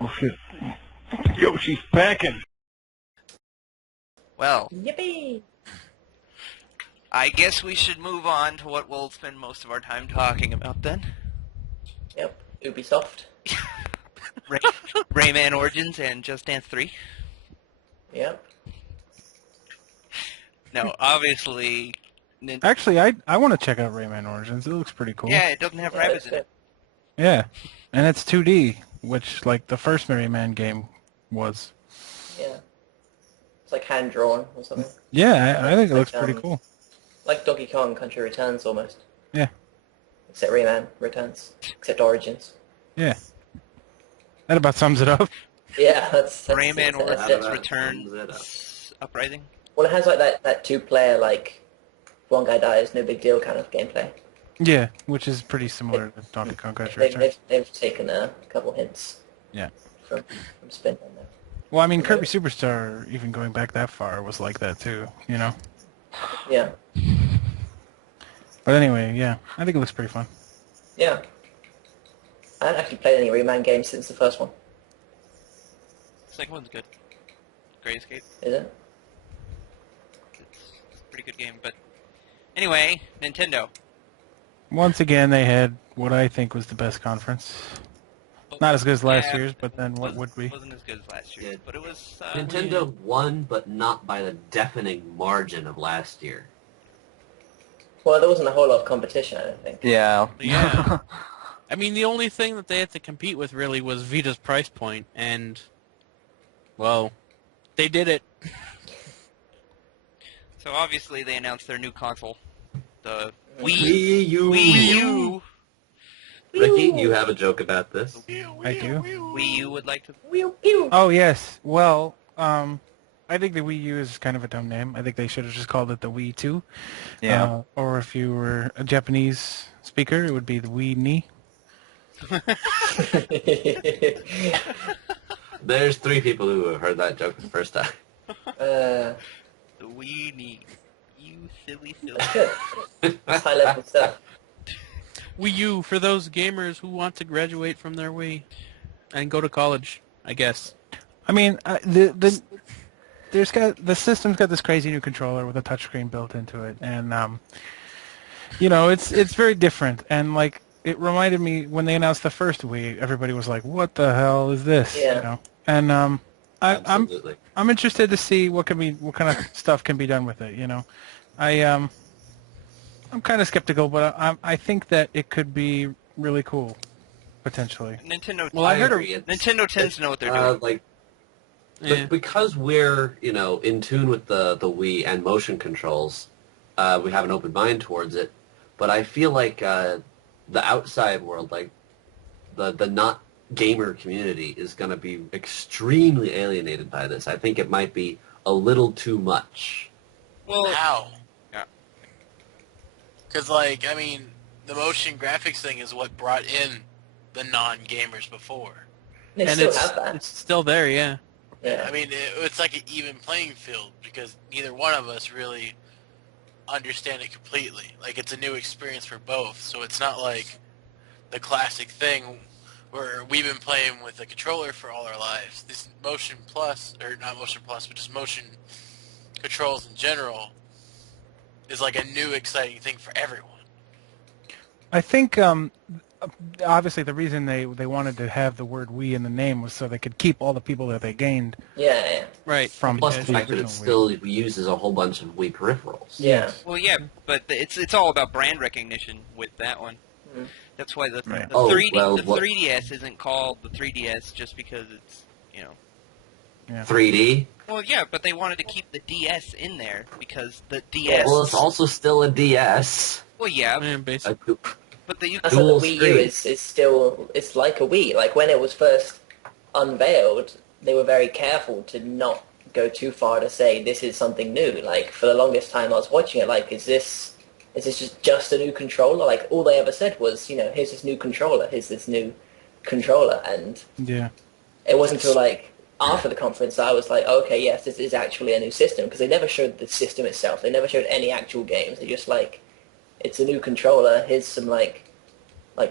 Oh shit. Yo, she's packing. Well, Yippee! I guess we should move on to what we'll spend most of our time talking about then. Yep, Ubisoft. Ray- Rayman Origins and Just Dance 3. Yep. No, obviously... Actually, I want to check out Rayman Origins. It looks pretty cool. Yeah, it doesn't have Yeah, rabbits that's in good. it. Yeah. And it's 2D, which, like, the first Rayman game was. Yeah. It's like hand-drawn or something. Yeah, I think it Like, looks pretty cool. Like Donkey Kong Country Returns, almost. Yeah. Except Rayman Returns. Except Origins. Yeah. That about sums it up. Yeah, that's Rayman that's Origins it. Returns Uprising. Well, it has like that two-player, like, one guy dies, no big deal kind of gameplay. Yeah, which is pretty similar to Donkey Kong Country They've, Returns. they've, they've taken a couple hints Yeah. from Spin on there. Well, I mean, Kirby Superstar, even going back that far, was like that too, you know? Yeah. But anyway, yeah, I think it looks pretty fun. Yeah. I haven't actually played any Rayman games since the first one. Second one's good. Great Escape. Is it? It's a pretty good game, but... Anyway, Nintendo. Once again, they had what I think was the best conference. Not as good as last year's, but then what would be? It wasn't as good as last year, Yeah. but it was... Nintendo won, but not by the deafening margin of last year. Well, there wasn't a whole lot of competition, I don't think. Yeah. Yeah. I mean, the only thing that they had to compete with really was Vita's price point, and, well, they did it. So obviously they announced their new console. The Wii U. Wii U. Ricky, you have a joke about this. I do. Wii U would like to... Pew, pew. Oh, yes. Well, I think the Wii U is kind of a dumb name. I think they should have just called it the Wii 2. Yeah. Or if you were a Japanese speaker, it would be the Wii Ni. There's 3 people who have heard that joke the first time. uh, The Wii need. You silly. that's good. That's high-level stuff. Wii U for those gamers who want to graduate from their Wii and go to college, I guess. I mean, the system's got this crazy new controller with a touchscreen built into it, and you know, it's very different. And like, it reminded me when they announced the first Wii, everybody was like, "What the hell is this?" Yeah. You know. And Absolutely. I'm interested to see what kind of stuff can be done with it. You know, I'm kind of skeptical, but I think that it could be really cool, potentially. Nintendo... Well, I heard agree. Nintendo tends to know what they're doing. Like, Yeah. because we're, in tune with the Wii and motion controls, we have an open mind towards it. But I feel like the outside world, like the not gamer community, is going to be extremely alienated by this. I think it might be a little too much. Well, How? Yeah. Because, like, I mean, the motion graphics thing is what brought in the non-gamers before. They And still it's have that. it's still there, yeah. Yeah. I mean, it's like an even playing field because neither one of us really understand it completely. Like, it's a new experience for both, so it's not like the classic thing where we've been playing with a controller for all our lives. This Motion Plus, or not Motion Plus, but just motion controls in general is like a new exciting thing for everyone. I think obviously the reason they wanted to have the word Wii in the name was so they could keep all the people that they gained Yeah. Right. from Plus the the fact that it original Wii. still uses a whole bunch of Wii peripherals. Yeah. well, yeah, but it's all about brand recognition with that one. Mhm. That's why the Right. 3DS isn't called the 3DS just because it's, 3D? Well, yeah, but they wanted to keep the DS in there because the DS... Well, it's also still a DS. Well, yeah, Yeah, basically. but the... That's like Dual the Wii U screen. is still, it's like a Wii. Like, when it was first unveiled, they were very careful to not go too far to say this is something new. Like, for the longest time I was watching it, like, is this just a new controller? Like, all they ever said was, here's this new controller, and Yeah. it wasn't until, like, after the conference I was like, okay, yes, this is actually a new system, because they never showed the system itself. They never showed any actual games. They just, like, it's a new controller, here's some, like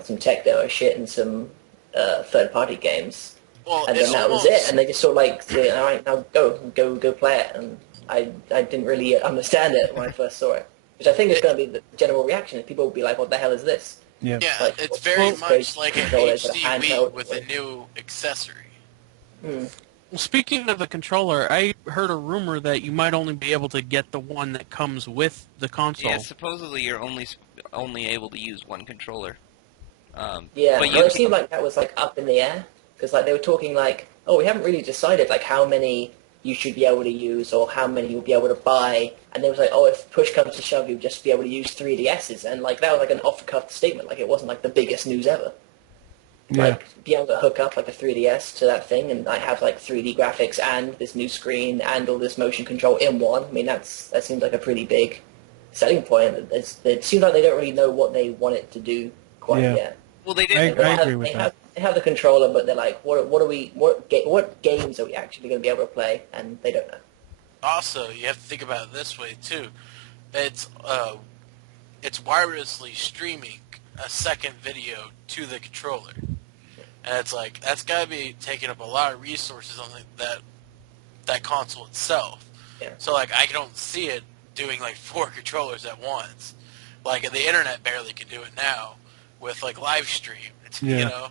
some tech demo shit and some third-party games. Well, and it then that was almost it. And they just sort of like, say, all right, now go play it. And I didn't really understand it when I first saw it, which I think is going to be the general reaction. People will be like, what the hell is this? Yeah. yeah, Like, it's what's very this much crazy like an controller? Is it a HD handheld? Wii with a new accessory. Hmm. Well, speaking of the controller, I heard a rumor that you might only be able to get the one that comes with the console. Yeah, supposedly you're only able to use one controller. Yeah, but well, you it seemed like that was like up in the air because like they were talking like, oh, we haven't really decided like how many you should be able to use or how many you'll be able to buy, and they was like, oh, if push comes to shove, you'll just be able to use 3DSs, and like that was like an off-the-cuff statement, like it wasn't like the biggest news ever. Yeah. Like be able to hook up like a 3DS to that thing and like have like 3D graphics and this new screen and all this motion control in one. I mean, that seems like a pretty big selling point. It seems like they don't really know what they want it to do quite Yeah. yet. well, they I didn't. agree with that. They have the controller, but they're like, what games are we actually going to be able to play? And they don't know. Also, you have to think about it this way too. It's wirelessly streaming a second video to the controller, and it's like that's got to be taking up a lot of resources on that console itself. Yeah. So like I don't see it doing like 4 controllers at once. Like the internet barely can do it now with like live stream. It's, Yeah. You know,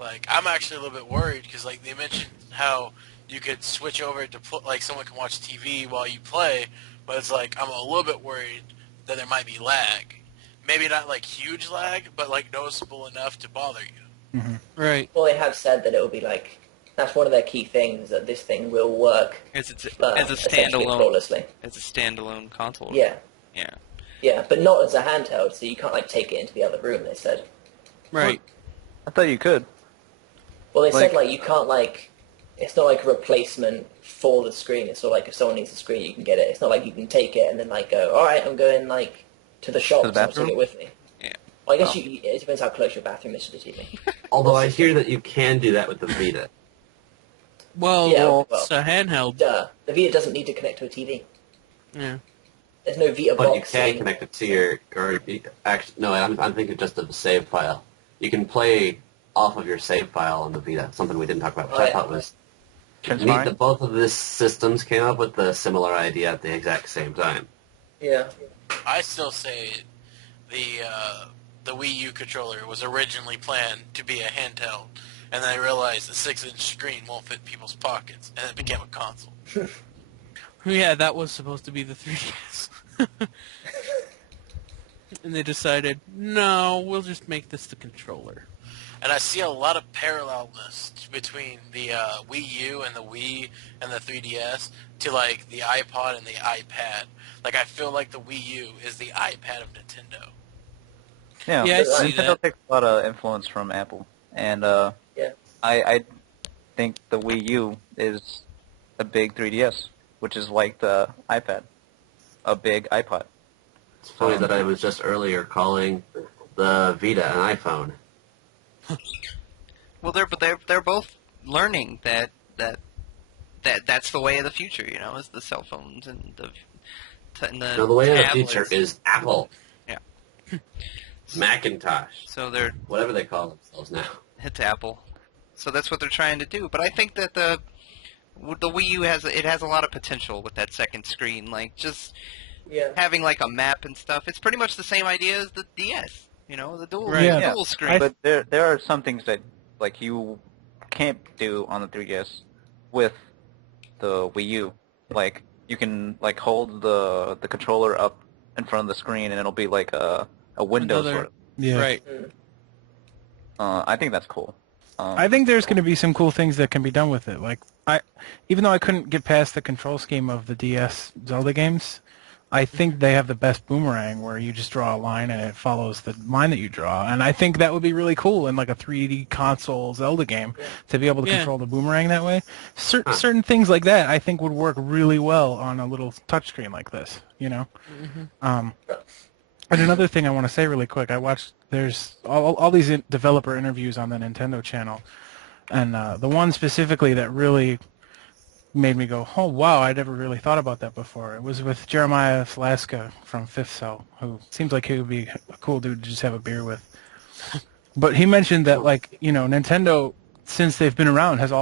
like I'm actually a little bit worried because like they mentioned how you could switch over to like someone can watch TV while you play, but it's like I'm a little bit worried that there might be lag. Maybe not like huge lag, but like noticeable enough to bother you. Right. Well, they have said that it will be like that's one of their key things, that this thing will work As a essentially standalone, flawlessly. as a standalone console. Yeah, Yeah. yeah, but not as a handheld, so you can't like take it into the other room. They said. Right. I thought you could. Well, they said Like- like you can't like. It's not like a replacement for the screen. It's sort of like if someone needs a screen, you can get it. It's not like you can take it and then like go, all right, I'm going like to the shop, To the so I'll take bathroom? it with me. Yeah. Well, I guess it depends how close your bathroom is to the TV. Although I hear that you can do that with the Vita. Well, Yeah, well- it's a handheld. Duh. The Vita doesn't need to connect to a TV. Yeah. There's no Vita But you box. can connect it to your, actually, no, I'm thinking just of a save file. You can play off of your save file on the Vita, something we didn't talk about, which Oh, I yeah. thought was Turns neat fine. that both of these systems came up with the similar idea at the exact same time. Yeah. I still say the Wii U controller was originally planned to be a handheld, and then I realized the 6-inch screen won't fit people's pockets, and it became a console. Yeah, that was supposed to be the 3DS. And they decided, no, we'll just make this the controller. And I see a lot of parallelness between the Wii U and the Wii and the 3DS to like the iPod and the iPad. Like I feel like the Wii U is the iPad of Nintendo. Yeah, Yeah, I see Nintendo that. takes a lot of influence from Apple, and Yeah. I think the Wii U is a big 3DS, which is like the iPad, a big iPod. It's funny that I was just earlier calling the Vita an iPhone. Well, they're both learning that's the way of the future. You know, is the cell phones and the No, the way of the tablets. future is Apple. Yeah. Macintosh. So they're Whatever they call themselves now. it's Apple. So that's what they're trying to do. But I think that the Wii U has a lot of potential with that second screen. Like just Yeah. having like a map and stuff. It's pretty much the same idea as the DS. You know, the dual Right. Yeah. dual screen. But there are some things that like you can't do on the 3DS with the Wii U. Like you can like hold the controller up in front of the screen and it'll be like a window Another- sort of. Yeah. Right. I think that's cool. I think there's going to be some cool things that can be done with it. Like even though I couldn't get past the control scheme of the DS Zelda games, I think they have the best boomerang where you just draw a line and it follows the line that you draw. And I think that would be really cool in like a 3D console Zelda game to be able to Yeah. control the boomerang that way. Certain things like that I think would work really well on a little touchscreen like this, you know? And another thing I want to say really quick, I watched, there's all these developer interviews on the Nintendo channel, and the one specifically that really made me go, oh wow, I never really thought about that before. It was with Jeremiah Slaska from Fifth Cell, who seems like he would be a cool dude to just have a beer with. But he mentioned that, like, you know, Nintendo since they've been around has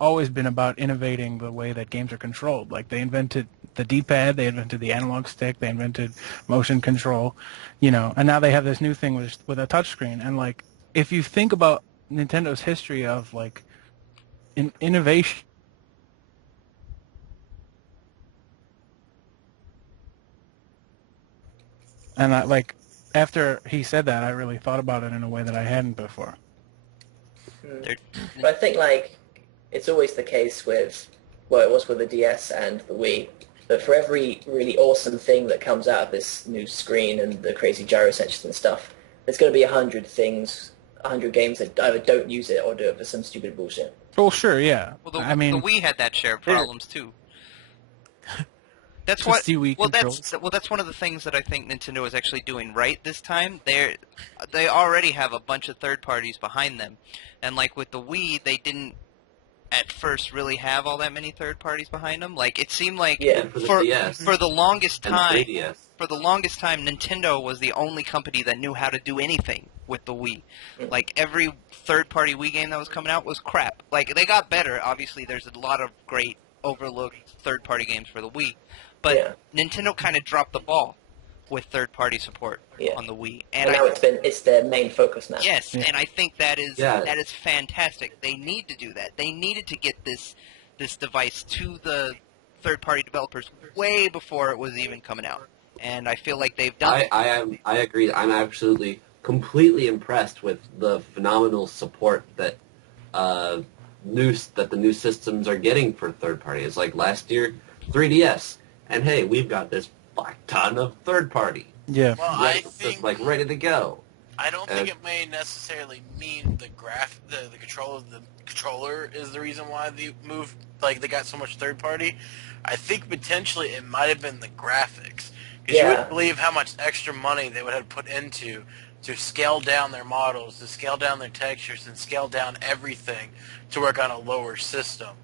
always been about innovating the way that games are controlled. Like they invented the D-pad, they invented the analog stick, they invented motion control, and now they have this new thing with a touchscreen. And like, if you think about Nintendo's history of like innovation, and after he said that, I really thought about it in a way that I hadn't before. But I think like it's always the case with, well, it was with the DS and the Wii, but for every really awesome thing that comes out of this new screen and the crazy gyro sensors and stuff, there's going to be 100 games that either don't use it or do it for some stupid bullshit. Oh, sure, yeah. Well, the Wii had that share of problems too. That's what. That's one of the things that I think Nintendo is actually doing right this time. They already have a bunch of third parties behind them, and like with the Wii, they didn't at first really have all that many third parties behind them. Like it seemed like for the longest time, Nintendo was the only company that knew how to do anything with the Wii. Like every third party Wii game that was coming out was crap. Like they got better. Obviously, there's a lot of great overlooked third party games for the Wii. But Nintendo kind of dropped the ball with third-party support on the Wii, and now it's their main focus now. Yes, and I think that is fantastic. They need to do that. They needed to get this device to the third-party developers way before it was even coming out, and I feel like they've done it. I agree. I'm absolutely completely impressed with the phenomenal support that the new systems are getting for third parties. Like last year, 3DS. And hey, we've got this black ton of third party. Yeah. Well, I think just ready to go. I don't think it may necessarily mean the control of the controller is the reason why they moved. Like they got so much third party. I think potentially it might have been the graphics, because you wouldn't believe how much extra money they would have put into to scale down their models, to scale down their textures, and scale down everything to work on a lower system.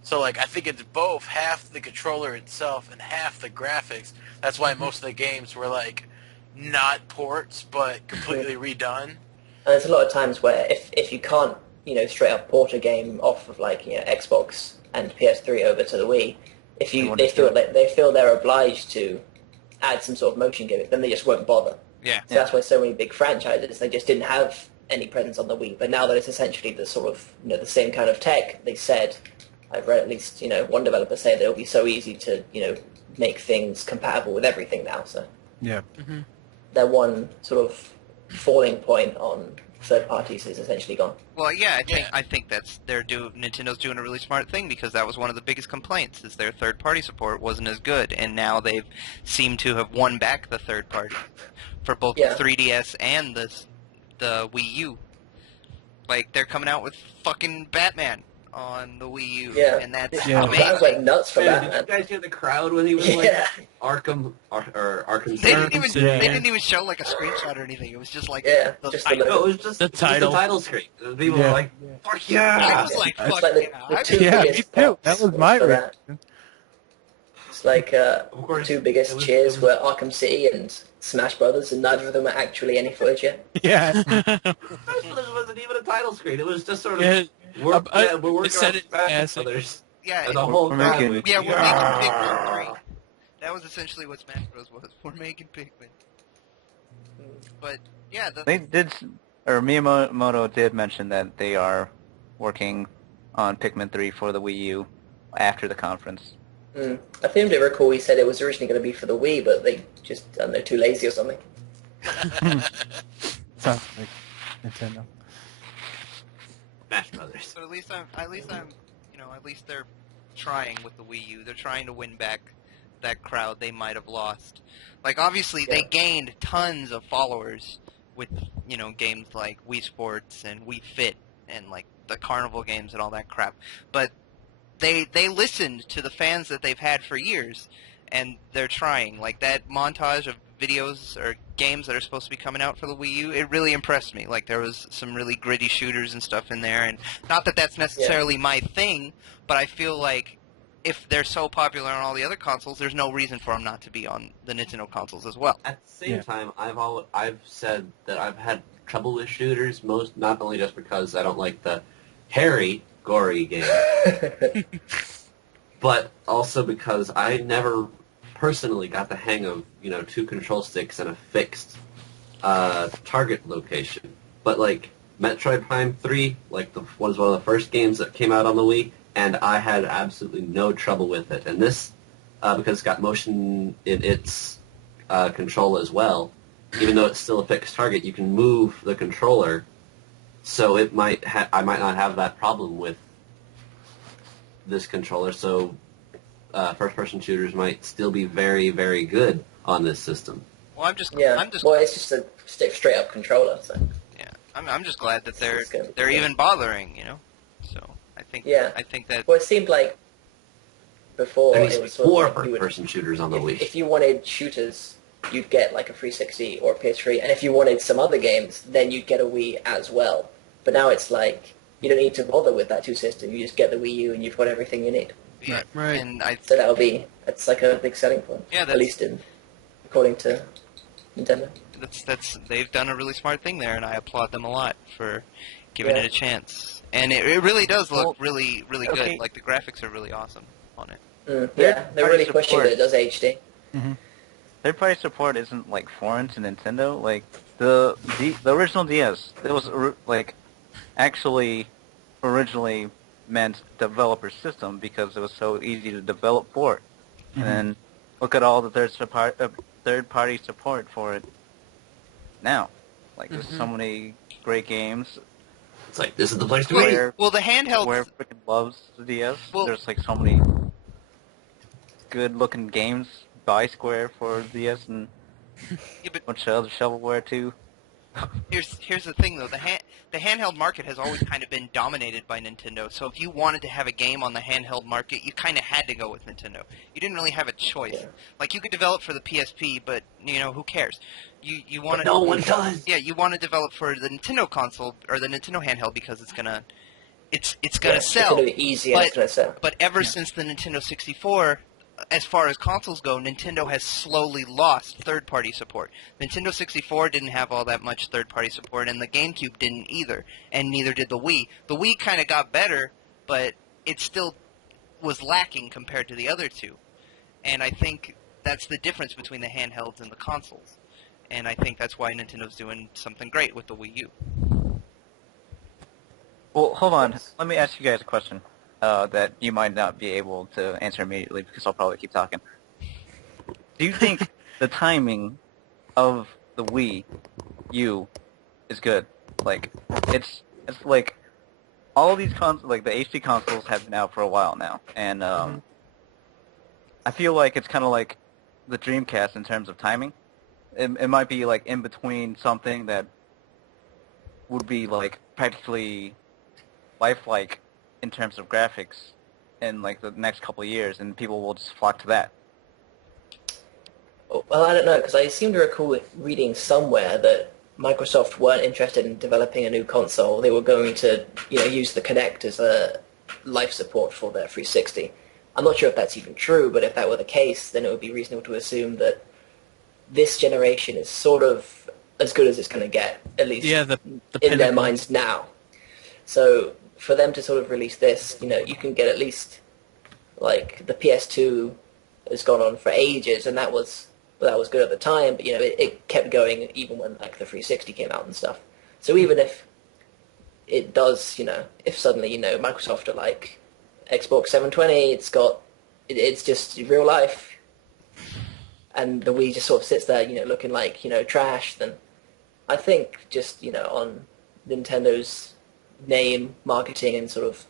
So, like, I think it's both half the controller itself and half the graphics. That's why most of the games were, like, not ports, but completely redone. And there's a lot of times where if you can't, straight up port a game off of, like, Xbox and PS3 over to the Wii, they feel they're obliged to add some sort of motion gimmick, then they just won't bother. Yeah. So that's why so many big franchises, they just didn't have any presence on the Wii. But now that it's essentially the sort of, the same kind of tech, they said... I've read at least, one developer say that it'll be so easy to, make things compatible with everything now. So their one sort of falling point on third parties is essentially gone. Well, yeah, I think that's Nintendo's doing a really smart thing, because that was one of the biggest complaints, is their third party support wasn't as good, and now they've seemed to have won back the third party for both the 3DS and the Wii U. Like they're coming out with fucking Batman on the Wii U, and that's amazing. I was like nuts for that. Did you guys hear the crowd when he was Arkham Arkham? They didn't even show like a screenshot or anything. It was just like it was just the title screen. People were like, "Fuck yeah!" I was like, "Fuck yeah!" Me too. That was my reaction. It's like two biggest cheers were Arkham City and Smash Brothers, and neither of them are actually any footage yet. Yeah. Smash Brothers wasn't even a title screen. It was just sort of we're working on Smash Brothers. Yeah, the whole we're making Pikmin 3. That was essentially what Smash Bros. Was. We're making Pikmin. But yeah, they did, or Miyamoto did mention that they are working on Pikmin 3 for the Wii U after the conference. I filmed it recall he said it was originally going to be for the Wii, but they just, I don't know, too lazy or something. Sounds like Nintendo. Smash Brothers. But at least they're trying with the Wii U. They're trying to win back that crowd they might have lost. Like, obviously, they gained tons of followers with, games like Wii Sports and Wii Fit and, like, the Carnival games and all that crap. But they listened to the fans that they've had for years, and they're trying. Like, that montage of videos or games that are supposed to be coming out for the Wii U, it really impressed me. Like, there was some really gritty shooters and stuff in there, and not that that's necessarily my thing, but I feel like if they're so popular on all the other consoles, there's no reason for them not to be on the Nintendo consoles as well. At the same time, I've said that I've had trouble with shooters, not only just because I don't like the hairy, gory game, but also because I never personally got the hang of, 2 control sticks and a fixed target location. But like Metroid Prime 3, was one of the first games that came out on the Wii, and I had absolutely no trouble with it. And this, because it's got motion in its control as well, even though it's still a fixed target, you can move the controller, so I might not have that problem with this controller. So first-person shooters might still be very, very good on this system. Well, I'm just Well, it's just a straight up controller. So. yeah, I'm just glad that they're It's good. even bothering, So I think that Well, it seemed like before There needs it to be was sort of more like you would, first-person shooters on the Wii. if you wanted shooters, you'd get like a 360 or a PS3, and if you wanted some other games, then you'd get a Wii as well. But now it's like you don't need to bother with that 2 system. You just get the Wii U, and you've got everything you need. yeah, Right. And So that's like a big selling point. Yeah, at least according to Nintendo. that's they've done a really smart thing there, and I applaud them a lot for giving it a chance. And it really does look really, really good. okay. Like the graphics are really awesome on it. Yeah, they're really pushing that it does HD. Third-party support isn't like foreign to Nintendo. Like the original DS, it was actually originally meant developer system because it was so easy to develop for it. And then look at all the third-party support for it now. Like there's so many great games. It's like, this is the place to be. Well, the handheld. Square freaking loves the DS. Well- There's like so many good-looking games by Square for the DS and Yeah, but a bunch of other shovelware too. here's the thing though. The handheld market has always kind of been dominated by Nintendo. So if you wanted to have a game on the handheld market, you kind of had to go with Nintendo. You didn't really have a choice. Yeah. Like you could develop for the PSP, but who cares? You want to. No one does. Yeah, you want to develop for the Nintendo console or the Nintendo handheld because it's gonna sell. It's gonna be easy and it's gonna sell. But ever since the Nintendo 64, as far as consoles go, Nintendo has slowly lost third-party support. Nintendo 64 didn't have all that much third-party support, and the GameCube didn't either, and neither did the Wii. The Wii kind of got better, but it still was lacking compared to the other two. And I think that's the difference between the handhelds and the consoles. And I think that's why Nintendo's doing something great with the Wii U. Well, hold on. Let me ask you guys a question that you might not be able to answer immediately because I'll probably keep talking. Do you think the timing of the Wii U is good? Like, it's like all of these like the HD consoles have been out for a while now, and I feel like it's kind of like the Dreamcast in terms of timing. It might be like in between something that would be like practically lifelike in terms of graphics in like the next couple of years, and people will just flock to that. Well, I don't know, because I seem to recall reading somewhere that Microsoft weren't interested in developing a new console. They were going to, use the Kinect as a life support for their 360. I'm not sure if that's even true, but if that were the case, then it would be reasonable to assume that this generation is sort of as good as it's going to get, at least the in their pinnacle. minds now. So for them to sort of release this, you can get at least, like, the PS2 has gone on for ages, and that was good at the time, but, it kept going even when, like, the 360 came out and stuff. So even if it does, if suddenly, Microsoft are like, Xbox 720, it's just real life, and the Wii just sort of sits there, looking like, trash, then I think just, on Nintendo's name, marketing, and sort of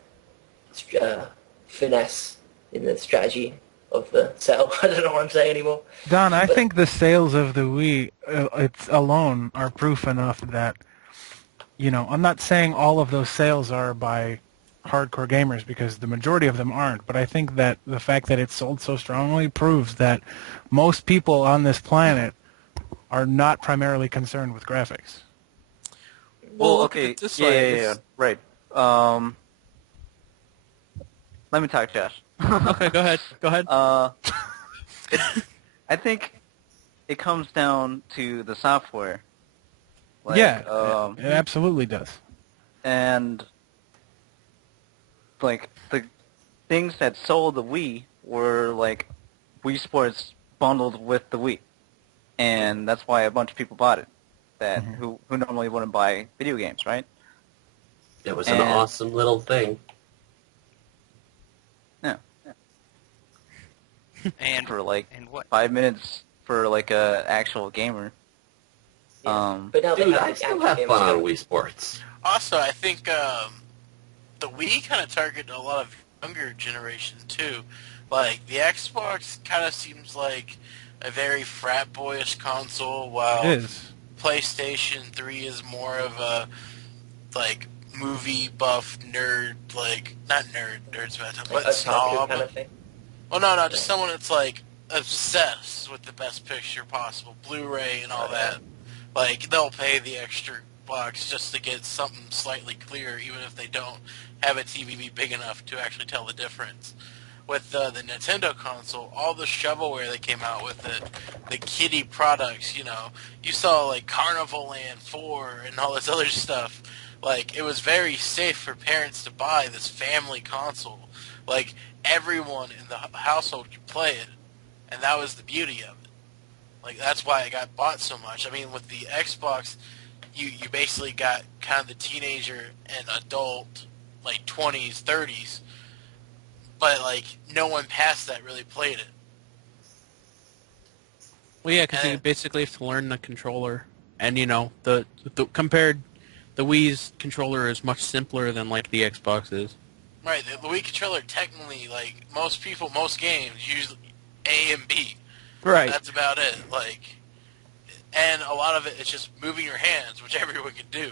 finesse in the strategy of the sale. I don't know what I'm saying anymore. Don, I think the sales of the Wii it's alone are proof enough that, I'm not saying all of those sales are by hardcore gamers because the majority of them aren't, but I think that the fact that it sold so strongly proves that most people on this planet are not primarily concerned with graphics. Well, look okay, at it this yeah, way. yeah, right. Let me talk, Josh. Okay, go ahead. I think it comes down to the software. Like, Yeah, it absolutely does. And like the things that sold the Wii were like Wii Sports bundled with the Wii, and that's why a bunch of people bought it. That who normally wouldn't buy video games, right? It was an awesome little thing. Yeah. And For like and what? 5 minutes for like a actual gamer. Yeah. But now they Dude, have I like, still actual have gamers fun on going- Wii Sports. Also, I think the Wii kind of targeted a lot of younger generation too. Like the Xbox kind of seems like a very frat boyish console, while It is. PlayStation 3 is more of a like movie buff nerd, like not nerds, but otaku snob. kind of thing. Well, no, just someone that's like obsessed with the best picture possible, Blu-ray and all that. Like they'll pay the extra bucks just to get something slightly clearer, even if they don't have a TV be big enough to actually tell the difference. With the Nintendo console, all the shovelware that came out with it, the kiddie products, you saw like Carnival Land 4 and all this other stuff. Like, it was very safe for parents to buy this family console. Like, everyone in the household could play it, and that was the beauty of it. Like, that's why it got bought so much. I mean, with the Xbox, you basically got kind of the teenager and adult, like 20s, 30s, but like no one past that really played it. Well, yeah, because you basically have to learn the controller, and the compared, the Wii's controller is much simpler than like the Xbox is. Right, the Wii controller technically, like most games use A and B. Right. That's about it. Like, and a lot of it is just moving your hands, which everyone can do.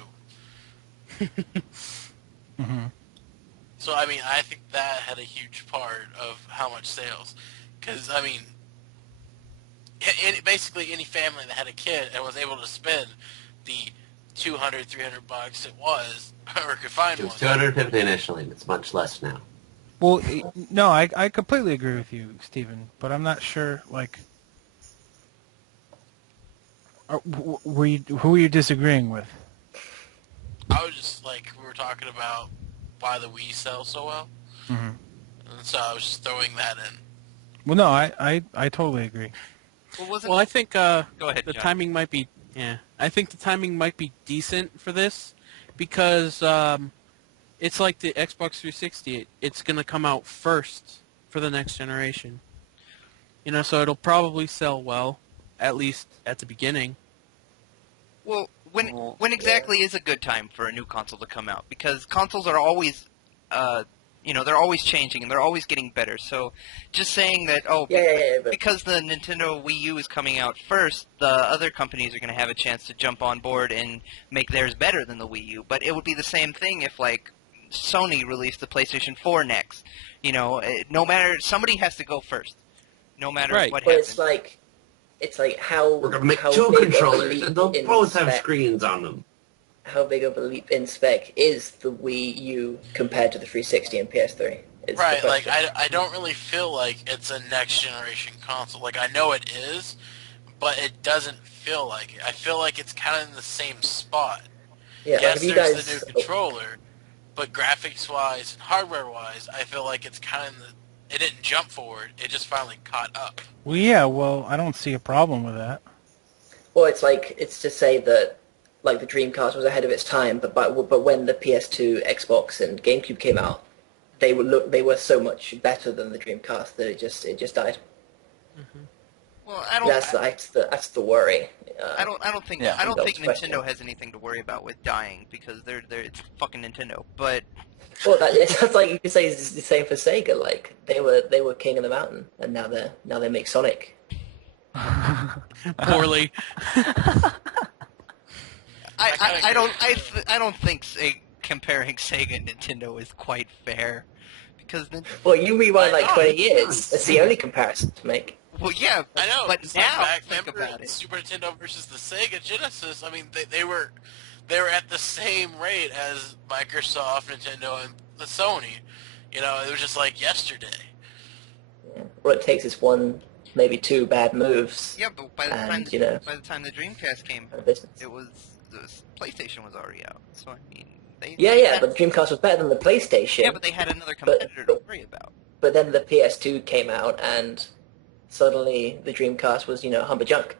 So, I mean, I think that had a huge part of how much sales. Because, I mean, basically any family that had a kid and was able to spend the $200, $300 it was, or could find It one. was $250 initially, and it's much less now. Well, no, I completely agree with you, Stephen, but I'm not sure, like, who are you disagreeing with? I was just, like, we were talking about why the Wii sells so well. Mm-hmm. And so I was just throwing that in. Well, no, I totally agree. Well, I think Go ahead, the John. timing might be I think the timing might be decent for this because it's like the Xbox 360. It's going to come out first for the next generation. So it'll probably sell well, at least at the beginning. Well, when exactly is a good time for a new console to come out? Because consoles are always, they're always changing and they're always getting better. So, just saying that, but because the Nintendo Wii U is coming out first, the other companies are going to have a chance to jump on board and make theirs better than the Wii U. But it would be the same thing if, like, Sony released the PlayStation 4 next. No matter, somebody has to go first, no matter Right. what but happens. it's like how We're going to make how two big of a controllers, leap and they'll in both have spec- screens on them. How big of a leap in spec is the Wii U compared to the 360 and PS3? Is the Right, like, question. I don't really feel like it's a next-generation console. Like, I know it is, but it doesn't feel like it. I feel like it's kind of in the same spot. Yeah, like Yes, if you there's guys, the new controller, but graphics-wise and hardware-wise, I feel like it's kind of it didn't jump forward. It just finally caught up. Well, yeah, I don't see a problem with that. well, it's to say that like the Dreamcast was ahead of its time, but when the PS2, Xbox, and GameCube came out, they were so much better than the Dreamcast that it just died. Well, That's the worry. I don't think Yeah. I don't That think was question. Nintendo has anything to worry about with dying because it's fucking Nintendo. But Well, that's like you could say it's the same for Sega. Like they were king of the mountain, and now they make Sonic. Poorly. I don't think comparing Sega and Nintendo is quite fair because Well, you rewind like Oh, 20 years. That's the only comparison to make. well yeah I know. but it's now like think remember about it. Super Nintendo versus the Sega Genesis. I mean, they were at the same rate as Microsoft, Nintendo, and the Sony. It was just like yesterday. All it takes is one, maybe two bad moves. Yeah, but by the And, time the Dreamcast came, out of business. the PlayStation was already out. So I mean, Yeah, but the Dreamcast was better than the PlayStation. Yeah, but they had another competitor to worry about. But then the PS2 came out, and suddenly the Dreamcast was, humper junk.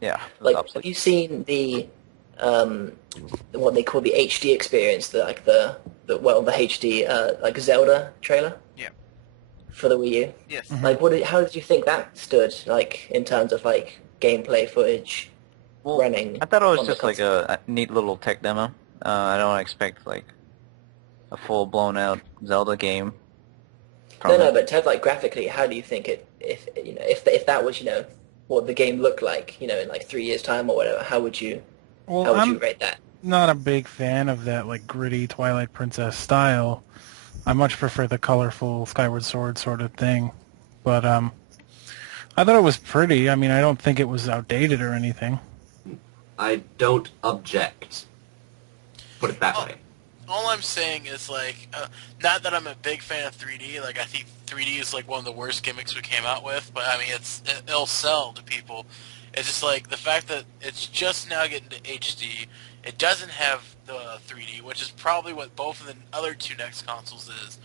Yeah. Like, obsolete. have you seen the what they call the HD experience, the HD like Zelda trailer? Yeah. For the Wii U. Yes. Like, how did you think that stood, like, in terms of like gameplay footage, running? I thought it was on the just like a neat little tech demo. I don't expect like a full blown out Zelda game. No, but in terms of, like, graphically, how do you think if that was what the game looked like, in like 3 years time or whatever, how would you rate that? Not a big fan of that like gritty Twilight Princess style. I much prefer the colorful Skyward Sword sort of thing. But I thought it was pretty. I mean, I don't think it was outdated or anything. I don't object. Put it that way. All I'm saying is, like, not that I'm a big fan of 3D. Like, I think 3D is, like, one of the worst gimmicks we came out with. But, I mean, it'll sell to people. It's just, like, the fact that it's just now getting to HD. It doesn't have the 3D, which is probably what both of the other two next consoles is.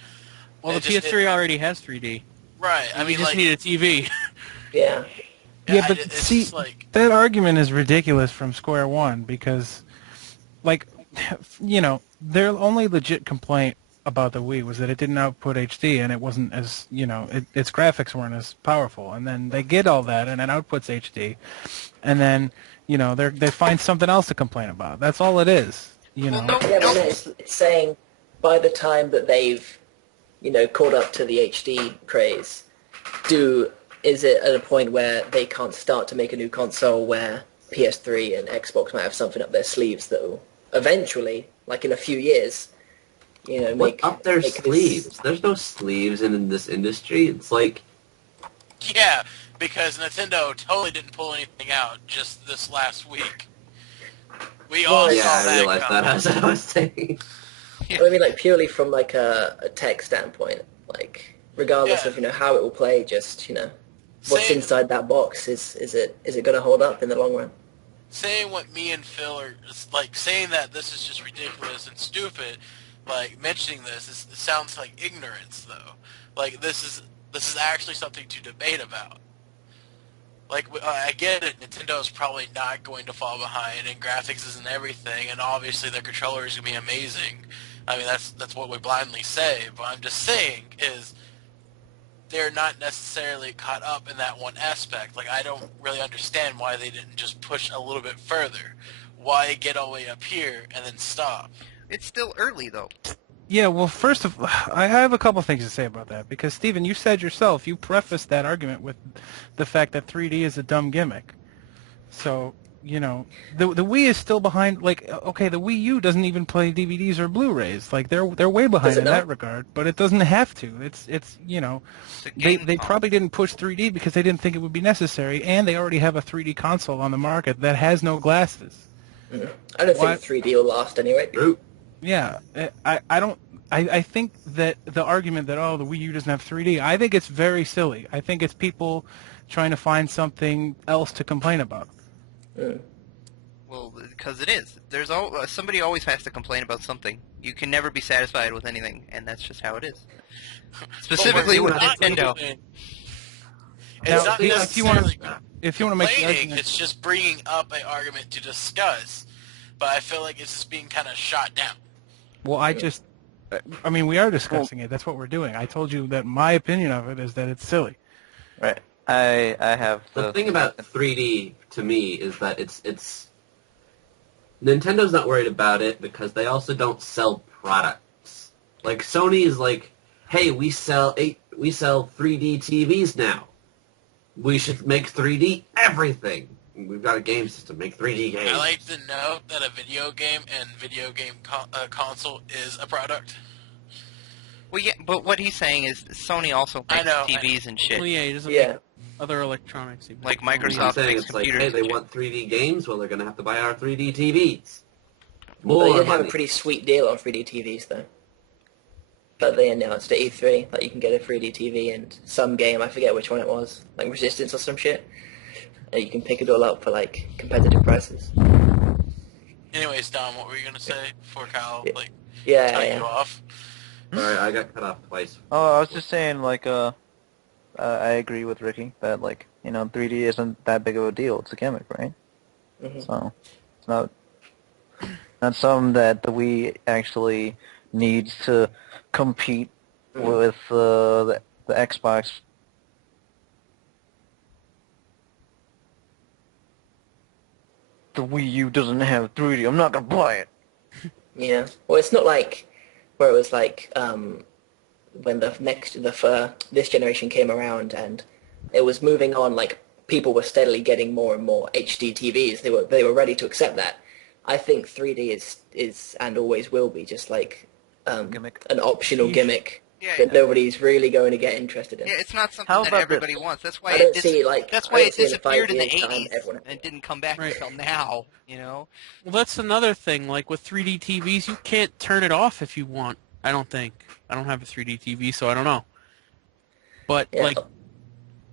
Well, the PS3 already has 3D. Right. I You mean, just like, need a TV. Yeah. Yeah, but it's see, just like, that argument is ridiculous from square one because, like, their only legit complaint about the Wii was that it didn't output HD and it wasn't as, its graphics weren't as powerful. And then they get all that and it outputs HD. And then, they find something else to complain about. That's all it is, Yeah, but no, it's saying by the time that they've, caught up to the HD craze, is it at a point where they can't start to make a new console where PS3 and Xbox might have something up their sleeves that will eventually, like in a few years, What up their sleeves? There's no sleeves in this industry. It's like... yeah, because Nintendo totally didn't pull anything out just this last week. We all Yeah, saw I that realized that coming. as I was saying. I mean, like, purely from, like, a tech standpoint, like, regardless of, how it will play, just, what's Same. inside that box, is it going to hold up in the long run? Saying what me and Phil are, like, saying that this is just ridiculous and stupid, like, mentioning this, it sounds like ignorance, though. Like, this is actually something to debate about. Like, I get it, Nintendo's probably not going to fall behind, and graphics isn't everything, and obviously their controller is going to be amazing. I mean, that's what we blindly say, but I'm just saying is they're not necessarily caught up in that one aspect. Like, I don't really understand why they didn't just push a little bit further. Why get all the way up here and then stop? It's still early, though. Yeah, well, first of all, I have a couple things to say about that because, Steven, you said yourself, you prefaced that argument with the fact that 3D is a dumb gimmick. So, the Wii is still behind. Like, okay, the Wii U doesn't even play DVDs or Blu-rays. Like, they're way behind in that regard, but it doesn't have to. It's they probably didn't push 3D because they didn't think it would be necessary, and they already have a 3D console on the market that has no glasses. I don't think 3D will last anyway. Yeah, I think that the argument that, the Wii U doesn't have 3D, I think it's very silly. I think it's people trying to find something else to complain about. Well, because it is. There's somebody always has to complain about something. You can never be satisfied with anything, and that's just how it is. Specifically with Nintendo. It's not necessarily if you want to make the complaining, argument, it's just bringing up an argument to discuss. But I feel like it's just being kind of shot down. well, I mean, we are discussing it. That's what we're doing. I told you that my opinion of it is that it's silly. Right. I have The thing about 3D to me is that it's Nintendo's not worried about it because they also don't sell products. Like Sony is like, hey, we sell 3D TVs now. We should make 3D everything. We've got a game system. Make 3D games. I like to note that a video game and video game console is a product. Well, yeah, but what he's saying is Sony also makes TVs and shit. Well, yeah, he doesn't make other electronics. Like I'm Microsoft saying makes it's like, computers. hey, they want 3D games. Well, they're going to have to buy our 3D TVs. But they More did have a money. pretty sweet deal on 3D TVs, though. That they announced at E3, that you can get a 3D TV and some game, I forget which one it was, like Resistance or some shit. And you can pick it all up for, like, competitive prices. Anyways, Dom, what were you gonna say before Kyle cut Yeah. you off? Sorry, I got cut off twice. Oh, I was just saying, like, I agree with Ricky that, like, 3D isn't that big of a deal. It's a gimmick, right? Mhm. So it's not something that the Wii actually needs to compete with the Xbox. The Wii U doesn't have 3D. I'm not gonna buy it. Yeah. Well, it's not like where it was like when this generation came around and it was moving on. Like people were steadily getting more and more HD TVs. They were ready to accept that. I think 3D is and always will be just like Gimmick. an optional gimmick Yeah, that nobody's really going to get interested in. yeah, it's not something How that about everybody this? wants. That's why I don't see like that's I why don't it see in 5 disappeared in the years' time 80s everyone. and didn't come back Right. until now. You know. Well, that's another thing. Like with 3D TVs, you can't turn it off if you want. I don't think. I don't have a 3D TV, so I don't know. But Yeah. like,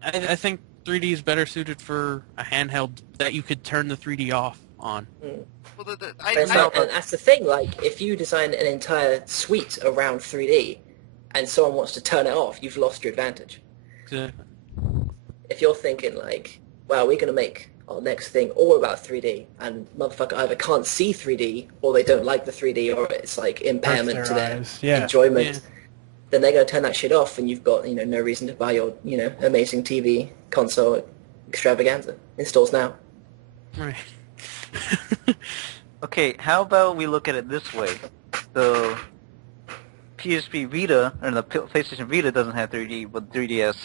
I think 3D is better suited for a handheld that you could turn the 3D off on. Well, But it's like, and that's the thing. Like, if you design an entire suite around 3D, and someone wants to turn it off, you've lost your advantage. Exactly. If you're thinking like, "Wow, we're gonna make our next thing all about 3D," and motherfucker either can't see 3D, or they don't like the 3D, or it's like impairment Hurts to their their eyes. Yeah. enjoyment, Yeah. then they're gonna turn that shit off, and you've got no reason to buy your amazing TV console extravaganza. Installs now. Right. Okay, how about we look at it this way? The PSP Vita, or the PlayStation Vita doesn't have 3D, but 3DS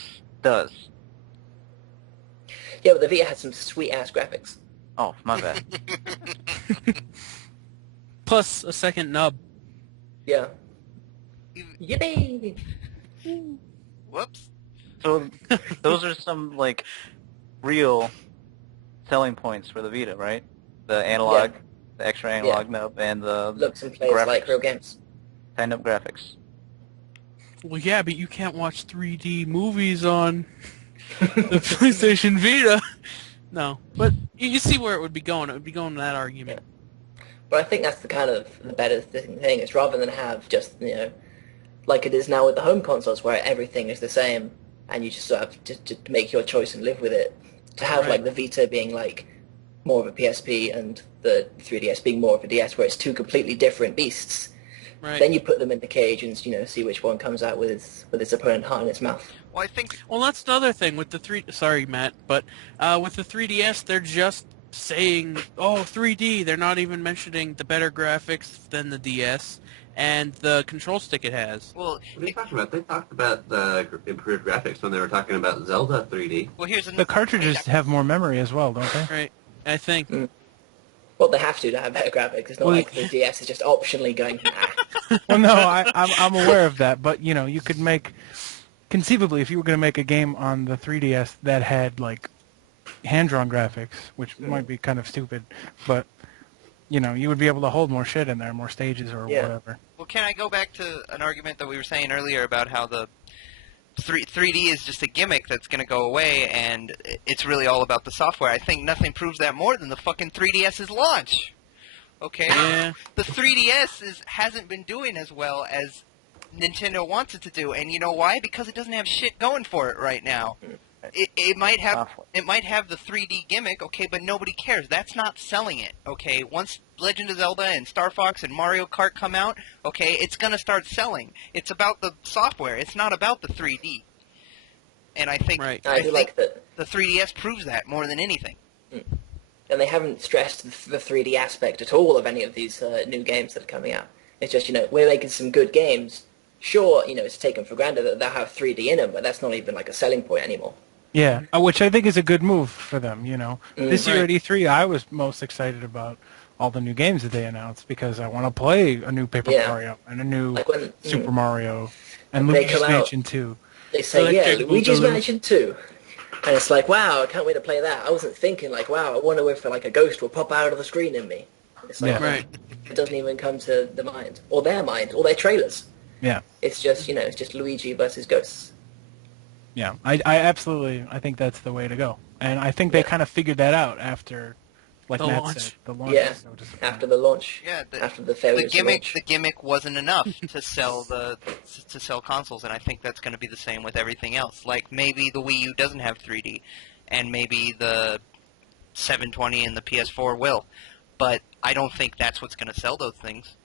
does. Yeah, but the Vita had some sweet ass graphics. Oh, my bad. Plus a second nub. Yeah. Yippee! Whoops. So those are some, like, real selling points for the Vita, right? The analog, the extra analog nub, and the Looks and plays graphics. like real games. Tighten-up graphics. Well, yeah, but you can't watch 3D movies on the PlayStation Vita. No, but you see where it would be going. It would be going to that argument. But I think that's the kind of the better thing is rather than have just like it is now with the home consoles where everything is the same and you just sort of to make your choice and live with it. To have like the Vita being like more of a PSP and the 3DS being more of a DS where it's two completely different beasts. Right. Then you put them in the cage and see which one comes out with its opponent hot in its mouth. Well, I think Well, that's the other thing with the Sorry, Matt, but with the 3DS, they're just saying, "Oh, 3D." They're not even mentioning the better graphics than the DS and the control stick it has. well, What are you talking about? They talked about the improved graphics when they were talking about Zelda 3D. well, here's The cartridges have more memory as well, don't they? Right. I think. Well, they have to have better graphics. It's not Well, like the DS is just optionally going, nah. Well, no, I'm aware of that, but you could make conceivably if you were going to make a game on the 3DS that had like hand-drawn graphics, which might be kind of stupid, but you would be able to hold more shit in there, more stages or whatever. Well, can I go back to an argument that we were saying earlier about how the 3D is just a gimmick that's going to go away, and it's really all about the software? I think nothing proves that more than the fucking 3DS's launch. Okay? Yeah. The 3DS hasn't been doing as well as Nintendo wants it to do, and you know why? Because it doesn't have shit going for it right now. It might have the 3D gimmick, okay, but nobody cares. That's not selling it, okay? Once Legend of Zelda and Star Fox and Mario Kart come out, okay, it's going to start selling. It's about the software. It's not about the 3D. And I think Right. I do like that. the 3DS proves that more than anything. And they haven't stressed the 3D aspect at all of any of these new games that are coming out. It's just, we're making some good games. Sure, it's taken for granted that they'll have 3D in them, but that's not even like a selling point anymore. Yeah, which I think is a good move for them, This year Right. at E3, I was most excited about all the new games that they announced because I want to play a new Paper Mario and a new Like when Super Mario and When they Luigi's come out- Mansion 2. they say, Electric Luigi's Boogaloo. Mansion 2. And it's like, wow, I can't wait to play that. I wasn't thinking like, wow, I wonder if like a ghost will pop out of the screen in me. It's like, Yeah. Right. it doesn't even come to the mind. Or their mind, or their trailers. Yeah, It's just, it's just Luigi versus ghosts. yeah. I absolutely, I think that's the way to go. And I think they kind of figured that out after like The Matt launch. said, the launch Yeah, was so disappointing. after the launch. Yeah, After the failures of launch. the gimmick wasn't enough to sell consoles, and I think that's going to be the same with everything else. Like maybe the Wii U doesn't have 3D, and maybe the 720 and the PS4 will, but I don't think that's what's going to sell those things.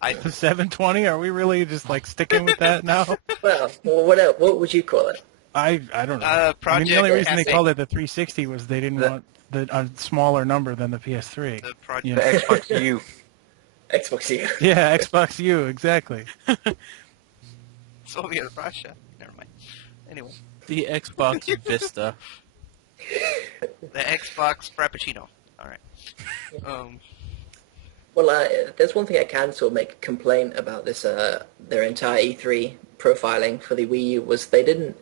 The 720? Are we really just like sticking with that now? Well, what would you call it? I don't know. I mean, the Project only reason they Epic. called it the 360 was they didn't want a smaller number than the PS3. The Project You The know? Xbox U. Xbox U. Yeah, Xbox U, exactly. Soviet Russia. Never mind. Anyway, The Xbox Vista. the Xbox Frappuccino. All right. Well, there's one thing I can sort of make a complaint about this, their entire E3 profiling for the Wii U was they didn't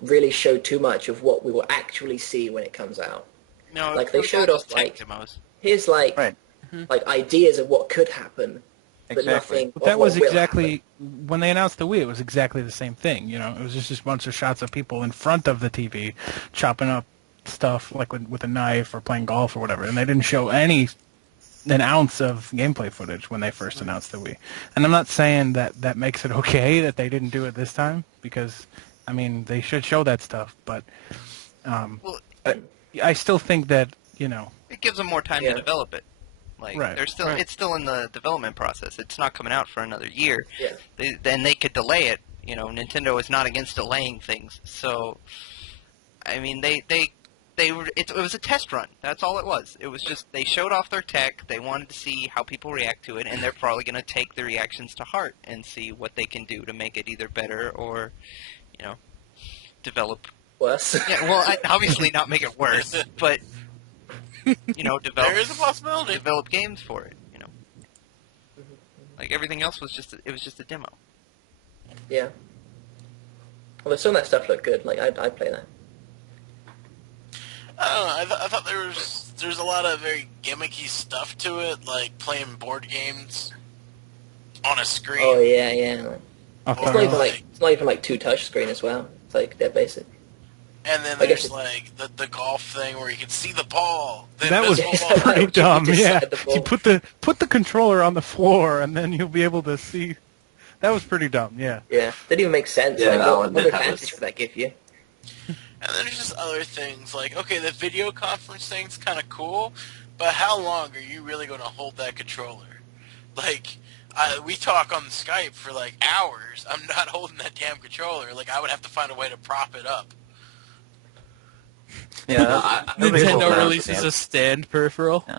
really show too much of what we will actually see when it comes out. No, Like, they showed those off, tech like, demos. Here's like Right. like ideas of what could happen, but Exactly. nothing. But of that what was will exactly when they announced the Wii. It was exactly the same thing. You know, it was just a bunch of shots of people in front of the TV chopping up stuff like with a knife or playing golf or whatever, and they didn't show an ounce of gameplay footage when they first announced the Wii. And I'm not saying that makes it okay that they didn't do it this time, because I mean they should show that stuff. But Well, I still think that it gives them more time Yeah. to develop it. Like Right, they're still, right. it's still in the development process. It's not coming out for another year. Yeah. Then they could delay it. You know, Nintendo is not against delaying things. So, I mean, it was a test run. That's all it was. It was just they showed off their tech. They wanted to see how people react to it, and they're probably going to take the reactions to heart and see what they can do to make it either better or, develop. worse. Yeah, well, obviously not make it worse, but develop. There is a possibility. Develop games for it. Like everything else was just a demo. Yeah. Although some of that stuff looked good. Like I'd play that. I don't know. I thought there's a lot of very gimmicky stuff to it, like playing board games on a screen. Oh yeah, yeah. Off It's the not even rails. it's not even like two touch screen as well. It's like they're basic. And then I guess there's like the golf thing where you can see the ball. The That was invisible Yeah. ball. pretty You dumb. just Yeah, slide the you ball. put the controller on the floor, and then you'll be able to see. That was pretty dumb. Yeah. Yeah, didn't even make sense. Yeah, like, that what, one- what that advantage was- would that give you? And then there's just other things like, okay, the video conference thing's kind of cool, but how long are you really going to hold that controller? Like, we talk on Skype for like hours. I'm not holding that damn controller. Like, I would have to find a way to prop it up. Yeah. That'd be cool Nintendo if releases a stand peripheral. Yeah.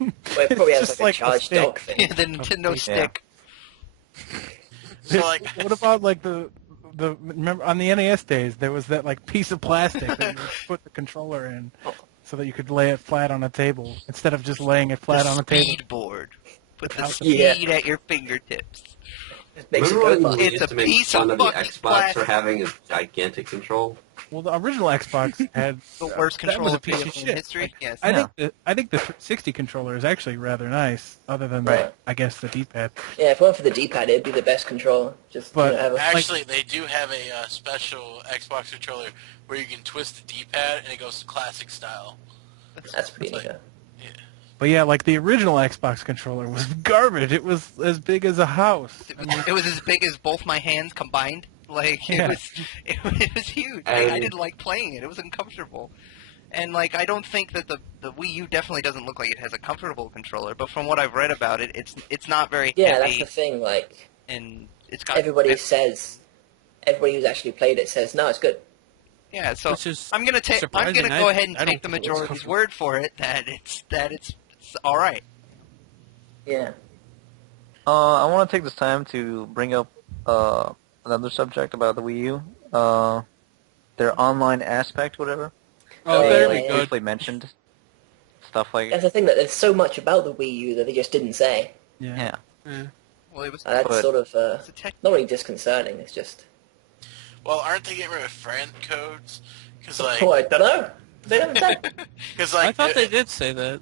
Well, it probably It's has just like a like the charged stick. dock thing. the Nintendo Yeah. Stick. So like, What about like the remember on the NES days there was that like piece of plastic that you would put the controller in so that you could lay it flat on a table instead of just laying it flat on a table. Speed board. Put the Yeah. speed at your fingertips. It makes it Remember go when fast. we It's used a to make piece fun of of the fucking Xbox for plastic. having a gigantic control? Well, the original Xbox had The worst that was controller a piece of in shit. history. Like, Yes. I think the 360 controller is actually rather nice, other than Right. I guess the D-pad. Yeah, if it weren't for the D-pad, it'd be the best controller. Just But- ever. actually, they do have a special Xbox controller where you can twist the D-pad and it goes classic style. That's pretty neat. But yeah, like the original Xbox controller was garbage. It was as big as a house. It was as big as both my hands combined. Like Yeah. it was huge. I And- didn't like playing it. It was uncomfortable. And like I don't think that the Wii U definitely doesn't look like it has a comfortable controller. But from what I've read about it, it's not very Yeah, that's heavy, the thing. Like and it's got everybody who's actually played it says, no, it's good. Yeah, so Which is I'm gonna surprising. go ahead and I don't take the think it looks majority's comfortable. word for it that it's all right. Yeah. I want to take this time to bring up another subject about the Wii U. Their online aspect, whatever. Oh, Oh, very yeah. good. Briefly mentioned stuff like That's the thing, that there's so much about the Wii U that they just didn't say. yeah. Yeah. Well, it was And that's But- sort of it's a tech. not really disconcerting. It's just, Well, aren't they getting rid of friend codes? Because like, oh, I don't know. They haven't said. because I like, thought they did say that.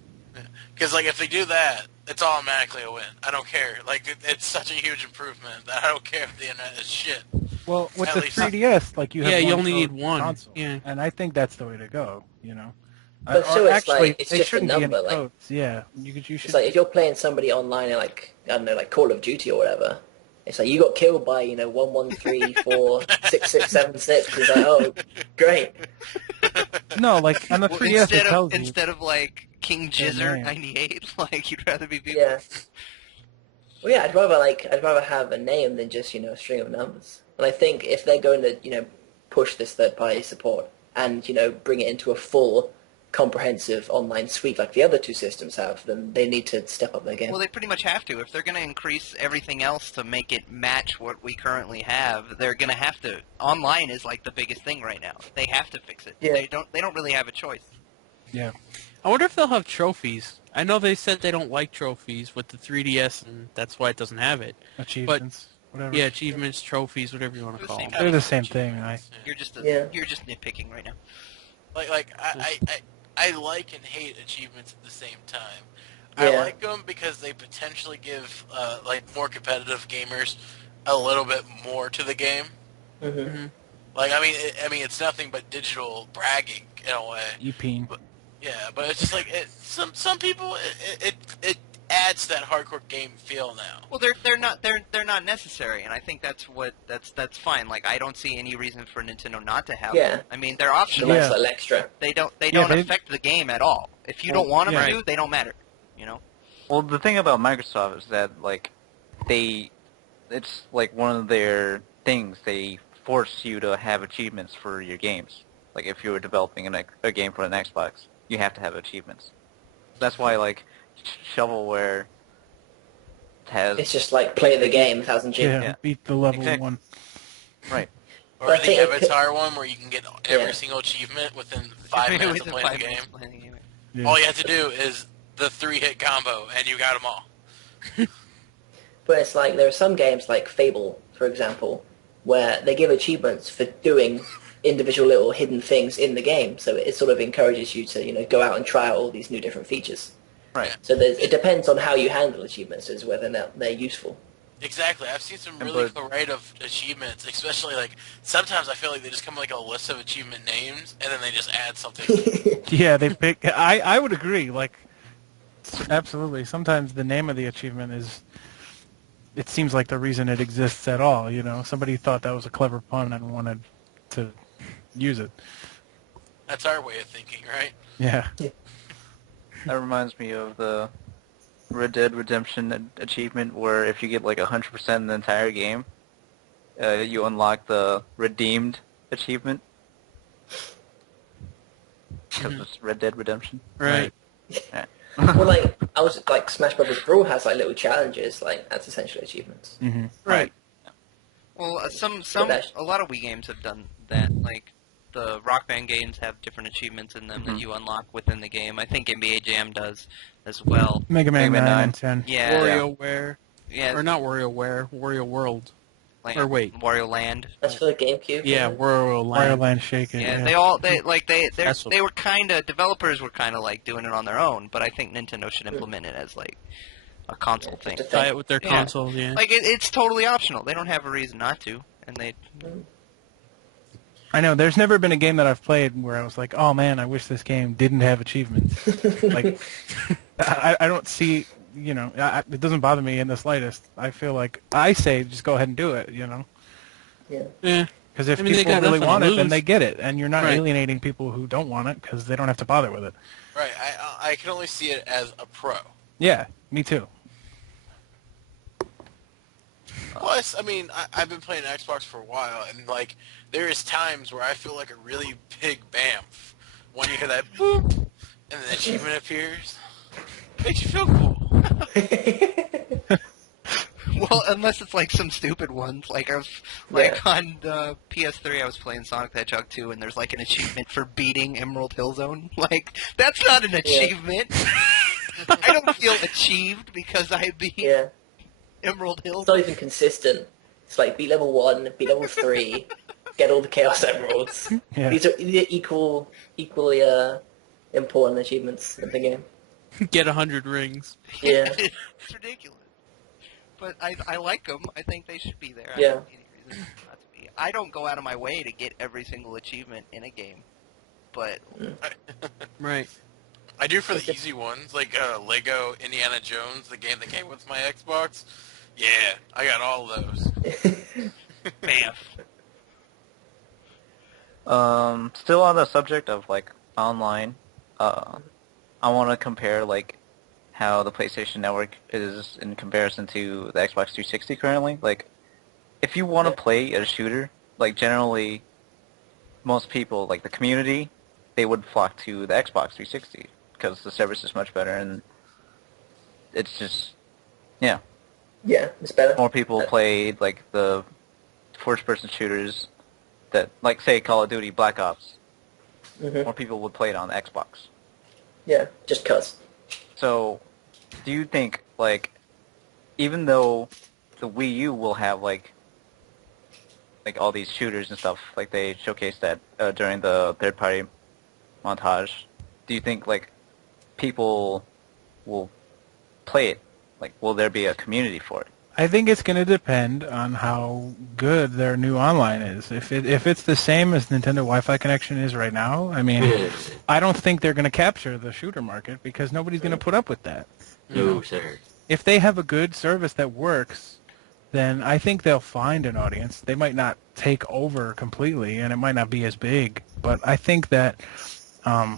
because like if they do that, it's automatically a win. I don't care. Like it's such a huge improvement that I don't care if the internet is shit. Well, with At the least- 3DS, like you have Yeah, you one only code need per one. console. Yeah. And I think that's the way to go. But so Or it's actually, like it's they just a shouldn't be number. any Like codes. Yeah, you it's should. like if you're playing somebody online in like I don't know, like Call of Duty or whatever. It's like you got killed by 11346676. It's like oh great. No, like on the Well, 3DS, it tells you. instead of like King Their Jizzard name. 98, like you'd rather be people. Yeah. Well, yeah, I'd rather have a name than just a string of numbers. And I think if they're going to push this third-party support and bring it into a full, comprehensive online suite like the other two systems have, then they need to step up their game. Well, they pretty much have to. If they're going to increase everything else to make it match what we currently have, they're going to have to. Online is like the biggest thing right now. They have to fix it. Yeah. They don't really have a choice. Yeah. I wonder if they'll have trophies. I know they said they don't like trophies with the 3DS, and that's why it doesn't have it. Achievements. Whatever. Yeah, achievements, trophies, whatever you want to call them. They're the same thing. You're just Yeah. you're just nitpicking right now. I like and hate achievements at the same time. Yeah. I like them because they potentially give like more competitive gamers a little bit more to the game. Mm-hmm. Like I mean it's nothing but digital bragging in a way. You peen. Yeah, but it's just like some people it adds that hardcore game feel now. Well, they're not necessary, and I think that's fine. Like I don't see any reason for Nintendo not to have Yeah. them. I mean, they're The optional. nice Yeah. little extra. They don't they- affect the game at all. If you don't want them yeah. to, they don't matter. You know. Well, the thing about Microsoft is that like it's like one of their things. They force you to have achievements for your games. Like if you were developing a game for an Xbox, you have to have achievements. That's why like shovelware has It's just like play the game, 1000 Yeah, Yeah. beat the level Exactly. 1. right. Or But I the think it could- Avatar one where you can get every Yeah. single achievement within 5 minutes of Within playing 5 the game. minutes of playing the game. Yeah. All you have to do is the 3-hit combo, and you got them all. But it's like there are some games like Fable, for example, where they give achievements for doing individual little hidden things in the game. So it sort of encourages you to go out and try out all these new different features. Right. So it depends on how you handle achievements as whether or not they're useful. Exactly. I've seen some really But- creative achievements, especially like sometimes I feel like they just come like a list of achievement names, and then they just add something. Yeah, they pick. I would agree. Like, absolutely. Sometimes the name of the achievement is. It seems like the reason it exists at all. Somebody thought that was a clever pun and wanted to use it. That's our way of thinking, right? Yeah. That reminds me of the Red Dead Redemption achievement where if you get like 100% in the entire game, you unlock the redeemed achievement. Because it's Red Dead Redemption. Right. Well, like Smash Brothers Brawl has like little challenges, like that's essentially achievements. Mm-hmm. Right. Well, that's- a lot of Wii games have done that. Like the Rock Band games have different achievements in them that you unlock within the game. I think NBA Jam does as well. Mega Man Mega Man 9 and 10. Yeah, WarioWare. yeah, Or not WarioWare, Wario World. Land, or wait. Wario Land. That's for the GameCube. Yeah, Wario Wario Land. Land Shake It. Yeah, Yeah. they were kind of developers were kind of like doing it on their own, but I think Nintendo should implement it as like a console thing. just a Tie it with their Yeah. consoles, yeah. Like it's totally optional. They don't have a reason not to, and they I know. There's never been a game that I've played where I was like, oh man, I wish this game didn't have achievements. Like, I don't see, it doesn't bother me in the slightest. I feel like I say just go ahead and do it, Yeah. Yeah. Because if I mean, they people got really nothing to want it, then lose. they get it, and you're not Right. alienating people who don't want it because they don't have to bother with it. Right. I can only see it as a pro. Yeah, me too. Plus, I mean, I've been playing Xbox for a while, and like there is times where I feel like a really big bamf when you hear that boop, and the achievement appears. Makes you feel cool. well, unless it's like some stupid ones, like on the PS3, I was playing Sonic the Hedgehog 2, and there's like an achievement for beating Emerald Hill Zone. Like that's not an achievement. I don't feel achieved because I beat Yeah. Emerald Hill. It's not even consistent. It's like beat level 1, beat level 3, get all the Chaos Emeralds. Yeah. These are equally important achievements in the game. Get 100 rings. Yeah. It's ridiculous. But I like them. I think they should be there. I Yeah. don't see any reason not to be. I don't go out of my way to get every single achievement in a game. but Right. I do for the easy ones, like Lego Indiana Jones, the game that came with my Xbox. Yeah, I got all of those. bam. Still on the subject of like online, I want to compare like how the PlayStation Network is in comparison to the Xbox 360 currently. Like, if you want to play a shooter, like generally, most people, like the community, they would flock to the Xbox 360 because the service is much better and it's just, yeah. Yeah, it's better. More people played like the first-person shooters that, like, say, Call of Duty, Black Ops. More people would play it on the Xbox. Yeah, just 'cause. So, do you think, like, even though the Wii U will have, like all these shooters and stuff, like they showcased that during the third-party montage, do you think, like, people will play it? Like, will there be a community for it? I think it's going to depend on how good their new online is. If it's the same as Nintendo Wi-Fi connection is right now, I mean, I don't think they're going to capture the shooter market because nobody's going to put up with that. No, sir. If they have a good service that works, then I think they'll find an audience. They might not take over completely, and it might not be as big, but I think that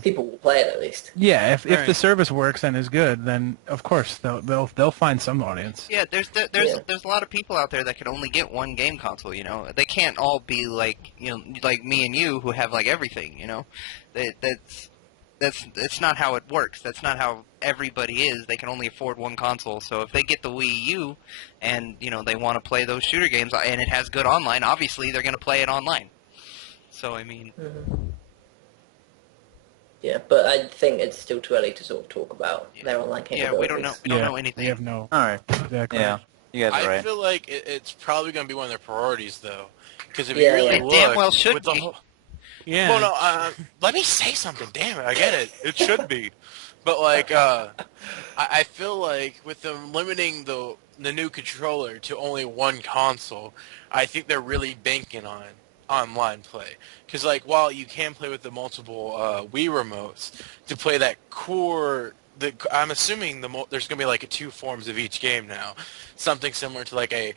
People will play it at least. yeah, if the Right. service works and is good, then of course they'll find some audience. Yeah, there's a lot of people out there that can only get one game console. You know, they can't all be like like me and you who have like everything. You know, that's not how it works. That's not how everybody is. They can only afford one console. So if they get the Wii U, and they want to play those shooter games, and it has good online, obviously they're going to play it online. So I mean, Yeah, but I think it's still too early to sort of talk about their online capabilities. yeah, we don't know. We don't know anything. They have no. All right. Exactly. Yeah, you guys are I right. feel like it's probably going to be one of their priorities, though. Because if Yeah, you really yeah. look... Damn well should with the be. whole- Yeah. Well, no, let me say something. Damn it, I get it. It should be. But, like, I feel like with them limiting the new controller to only one console, I think they're really banking on online play. Because, like, while you can play with the multiple Wii remotes, to play that core... I'm assuming there's going to be, like, two forms of each game now. Something similar to, like, a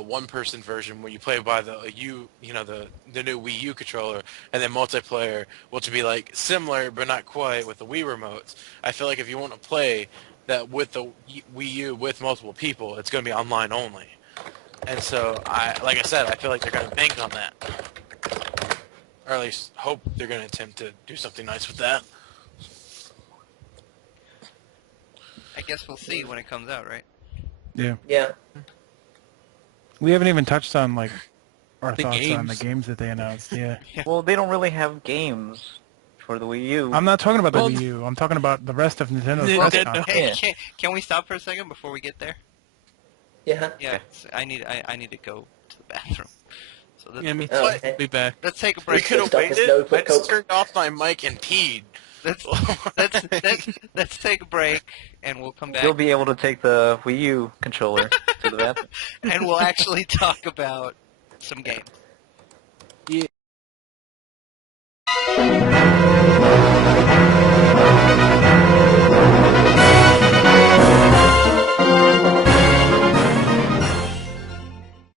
one-person version where you play by the the new Wii U controller, and then multiplayer, which would be like similar but not quite with the Wii remotes. I feel like if you want to play that with the Wii U with multiple people, it's going to be online only. And so, like I said, I feel like they're going to bank on that, or at least hope they're going to attempt to do something nice with that. I guess we'll see when it comes out, right? Yeah. Yeah. We haven't even touched on like our The thoughts on the games. games that they announced. Yeah. Well, they don't really have games for the Wii U. I'm not talking about the Well, Wii U. I'm talking about the rest of Nintendo's Nintendo. press conference. Hey, Yeah. can we stop for a second before we get there? Yeah. Yeah, I need to go to the bathroom. So Yeah, me Oh, too. okay. Be back. let's take a We break. could have Stuff is waited. no quick I just coke. turned off my mic and peed. Let's take a break, and we'll come back, You'll be able to take the Wii U controller to the bathroom. and we'll actually talk about some games.